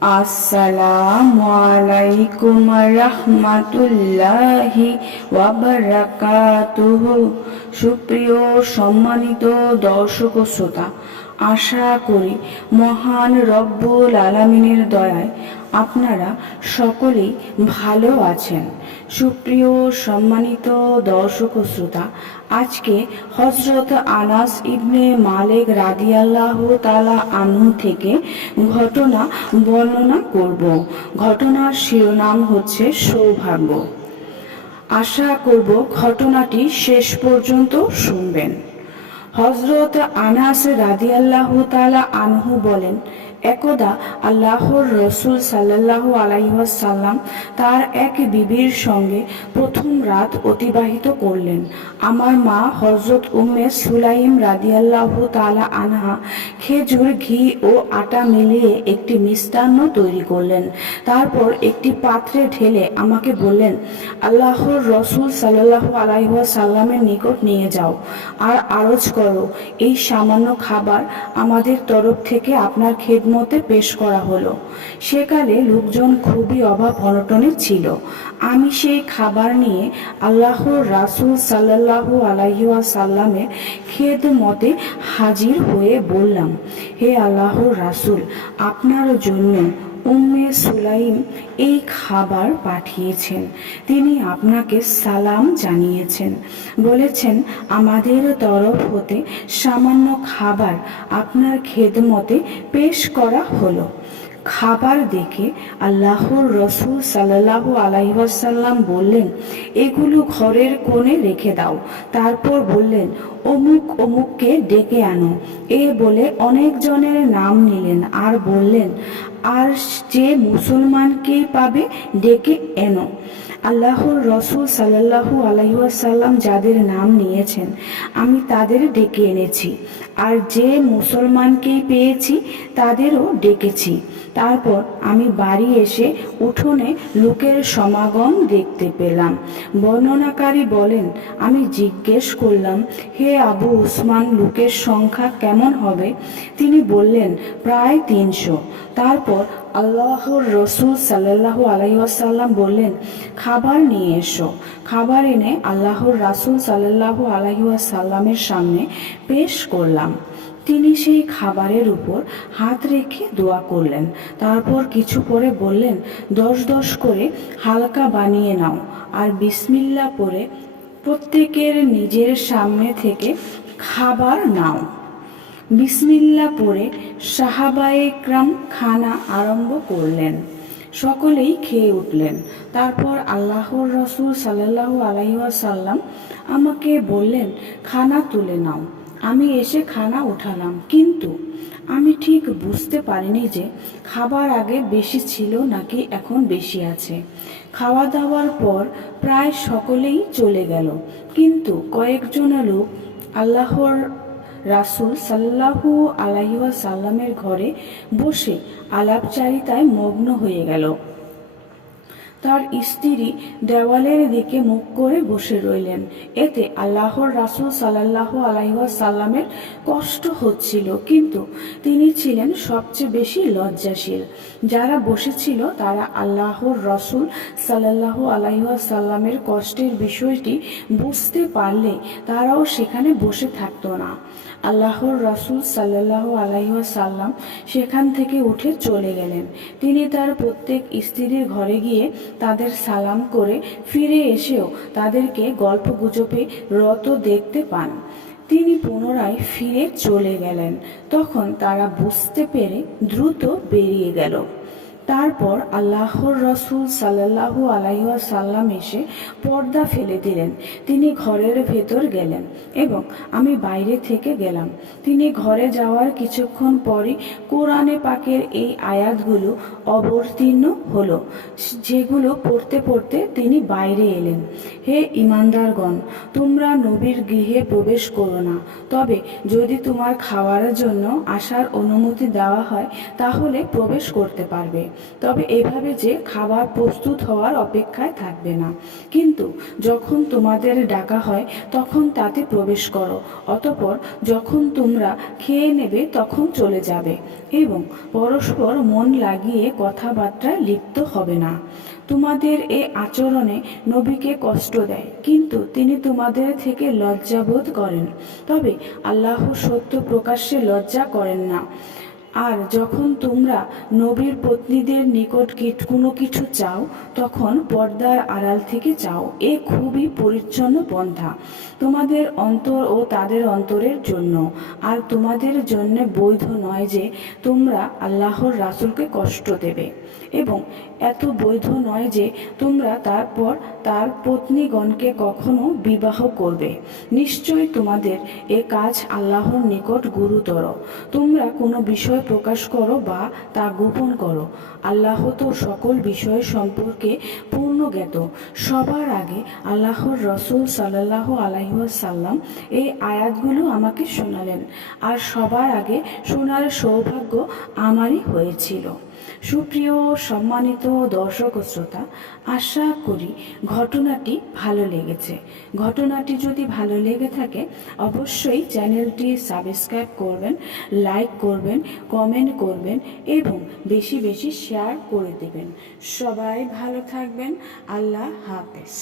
আসসালামু আলাইকুম রাহমাতুল্লাহি ওয়া বারাকাতুহু। সুপ্রিয় সম্মানিত দর্শক ও শ্রোতা, আশা করি মহান রব্বুল আলামিনের দয়ায় আপনারা সকলেই ভালো আছেন। সুপ্রিয় সম্মানিত দর্শক ও শ্রোতা, আজকে হযরত আনাস ইবনে মালিক রাদিয়াল্লাহু তাআলা আনহু থেকে ঘটনা বর্ণনা করব। ঘটনার শিরোনাম হচ্ছে সৌভাগ্য। আশা করব ঘটনাটি শেষ পর্যন্ত শুনবেন। হযরত আনাস রাদিয়াল্লাহু তাআলা আনহু বলেন, একদা আল্লাহর রসুল সাল্লাল্লাহু আলাইহি ওয়াসাল্লাম তার এক বিবির সঙ্গে প্রথম রাত অতিবাহিত করলেন। আমার মা হযরত উম্মে সুলাইম রাদিয়াল্লাহু তাআলা আনহা খেজুর, ঘি ও আটা মিলিয়ে একটি মিষ্টান্ন তৈরি করলেন। তারপর একটি পাত্রে ঢেলে আমাকে বললেন, আল্লাহর রসুল সাল্লাল্লাহু আলাইহি ওয়াসাল্লামের নিকট নিয়ে যাও আর আরজ করো, এই সামান্য খাবার আমাদের তরফ থেকে আপনার খেদমতে পেশ করা হলো। সেকালে লোকজন খুবই অভাব অনটনে ছিল। আমি সেই খাবার নিয়ে আল্লাহর রাসূল সাল্লাল্লাহু আলাইহি ওয়াসাল্লামের খেদমতে হাজির হয়ে বললাম, হে আল্লাহর রাসূল, আপনার জন্য উম্মে সুলাইম এই খাবার পাঠিয়েছেন। তিনি আপনাকে সালাম জানিয়েছেন, বলেছেন আমাদের তরফ হতে সামান্য খাবার আপনার খেদমতে পেশ করা হলো। খাবার দেখে আল্লাহর রসুল সাল্লাল্লাহু আলাইহি ওয়াসাল্লাম বললেন, এগুলো ঘরের কোণে রেখে দাও। তারপর বললেন, অমুক অমুককে ডেকে আনো। এ বলে অনেক জনের নাম নিলেন আর বললেন, আর যে মুসলমানকেই পাবে ডেকে এনো। আল্লাহর রসুল সাল্লাল্লাহু আলাইহি ওয়াসাল্লাম যাদের নাম নিয়েছেন আমি তাদের ডেকে এনেছি, আর যে মুসলমানকেই পেয়েছি তাদেরও ডেকেছি। তারপর আমি বাড়ি এসে উঠোনে লোকের সমাগম দেখতে পেলাম। বর্ণনাকারী বলেন, আমি জিজ্ঞেস করলাম, হে আবু উসমান, লোকের সংখ্যা কেমন হবে? তিনি বললেন, প্রায় 300। তারপর আল্লাহর রসুল সাল্লাল্লাহু আলাইহি ওয়াসাল্লাম বললেন, খাবার নিয়ে এসো। খাবার এনে আল্লাহর রাসূল সাল্লাল্লাহু আলাইহি ওয়াসাল্লামের সামনে পেশ করলাম। তিনি সেই খাবারের উপর হাত রেখে দোয়া করলেন। তারপর কিছু পরে বললেন, 10 করে হালকা বানিয়ে নাও আর বিসমিল্লাহ পড়ে প্রত্যেকের নিজের সামনে থেকে খাবার নাও। বিসমিল্লাহ পড়ে সাহাবায়ে কেরাম খানা আরম্ভ করলেন। সকলেই খেয়ে উঠলেন। তারপর আল্লাহর রসুল সাল্লাল্লাহু আলাইহি ওয়াসাল্লাম আমাকে বললেন, খানা তুলে নাও। আমি এসে খানা উঠালাম, কিন্তু আমি ঠিক বুঝতে পারিনি যে খাবার আগে বেশি ছিল নাকি এখন বেশি আছে। খাওয়া দাওয়ার পর প্রায় সকলেই চলে গেল, কিন্তু কয়েকজন লোক আল্লাহর রাসূল সাল্লাল্লাহু আলাইহি ওয়াসাল্লামের ঘরে বসে আলাপচারিতায় মগ্ন হয়ে গেল। তার স্ত্রী দেওয়ালের দিকে মুখ করে বসে রইলেন। এতে আল্লাহর রাসূল সাল্লাল্লাহু আলাইহি ওয়াসাল্লামের কষ্ট হচ্ছিল, কিন্তু তিনি ছিলেন সবচেয়ে বেশি লজ্জাশীল। যারা বসেছিল তারা আল্লাহর রাসূল সাল্লাল্লাহু আলাইহি ওয়াসাল্লামের কষ্টের বিষয়টি বুঝতে পারলে তারাও সেখানে বসে থাকতো না। আল্লাহর রাসূল সাল্লাল্লাহু আলাইহি ওয়াসাল্লাম সেখান থেকে উঠে চলে গেলেন। তিনি তার প্রত্যেক স্ত্রীর ঘরে গিয়ে তাদের সালাম করে ফিরে এসেও তাদেরকে গল্পগুজবে রত দেখতে পান। তিনি পুনরায় ফিরে চলে গেলেন। তখন তারা বুঝতে পেরে দ্রুত বেরিয়ে গেল। তারপর আল্লাহর রসুল সাল্লাল্লাহু আলাইহি ওয়াসাল্লাম এসে পর্দা ফেলে দিলেন। তিনি ঘরের ভেতর গেলেন এবং আমি বাইরে থেকে গেলাম। তিনি ঘরে যাওয়ার কিছুক্ষণ পরই কোরআনে পাকের এই আয়াতগুলো অবতীর্ণ হলো, যেগুলো পড়তে পড়তে তিনি বাইরে এলেন। হে ঈমানদারগণ, তোমরা নবীর গৃহে প্রবেশ করো না, তবে যদি তোমার খাওয়ার জন্য আসার অনুমতি দেওয়া হয় তাহলে প্রবেশ করতে পারবে। তবে এভাবে যে খাবার প্রস্তুত হওয়ার অপেক্ষায় থাকবে না, কিন্তু যখন তোমাদের ডাকা হয় তখন তাতে প্রবেশ করো, অতঃপর যখন তোমরা খেয়ে নেবে তখন চলে যাবে এবং পরস্পর মন লাগিয়ে কথাবার্তায় লিপ্ত হবে না। তোমাদের এ আচরণে নবীকে কষ্ট দেয়, কিন্তু তিনি তোমাদের থেকে লজ্জাবোধ করেন, তবে আল্লাহ সত্য প্রকাশ্যে লজ্জা করেন না। আর যখন তোমরা নবীর পত্নীদের নিকট কোনো কিছু চাও তখন পর্দার আড়াল থেকে চাও, এ খুবই পরিচ্ছন্ন পন্থা তোমাদের অন্তর ও তাদের অন্তরের জন্য। আর তোমাদের জন্য বৈধ নয় যে তোমরা আল্লাহর রাসূলকে কষ্ট দেবে, এবং এত বৈধ নয় যে তোমরা তারপর তার পত্নীগণকে কখনো বিবাহ করবে। নিশ্চয়ই তোমাদের এ কাজ আল্লাহর নিকট গুরুতর। তোমরা কোনো বিষয় প্রকাশ করো বা তা গোপন করো, আল্লাহ তো সকল বিষয় সম্পর্কে পূর্ণ জ্ঞাত। সবার আগে আল্লাহর রসূল সাল্লাল্লাহু আলাইহি ওয়াসাল্লাম এই আয়াতগুলো আমাকে শোনালেন, আর সবার আগে শোনার সৌভাগ্য আমারই হয়েছিল। সুপ্রিয় সম্মানিত দর্শক ও শ্রোতা, আশা করি ঘটনাটি ভালো লেগেছে। ঘটনাটি যদি ভালো লেগে থাকে অবশ্যই চ্যানেলটি সাবস্ক্রাইব করবেন, লাইক করবেন, কমেন্ট করবেন এবং বেশি বেশি শেয়ার করে দেবেন। সবাই ভালো থাকবেন। আল্লাহ হাফেজ।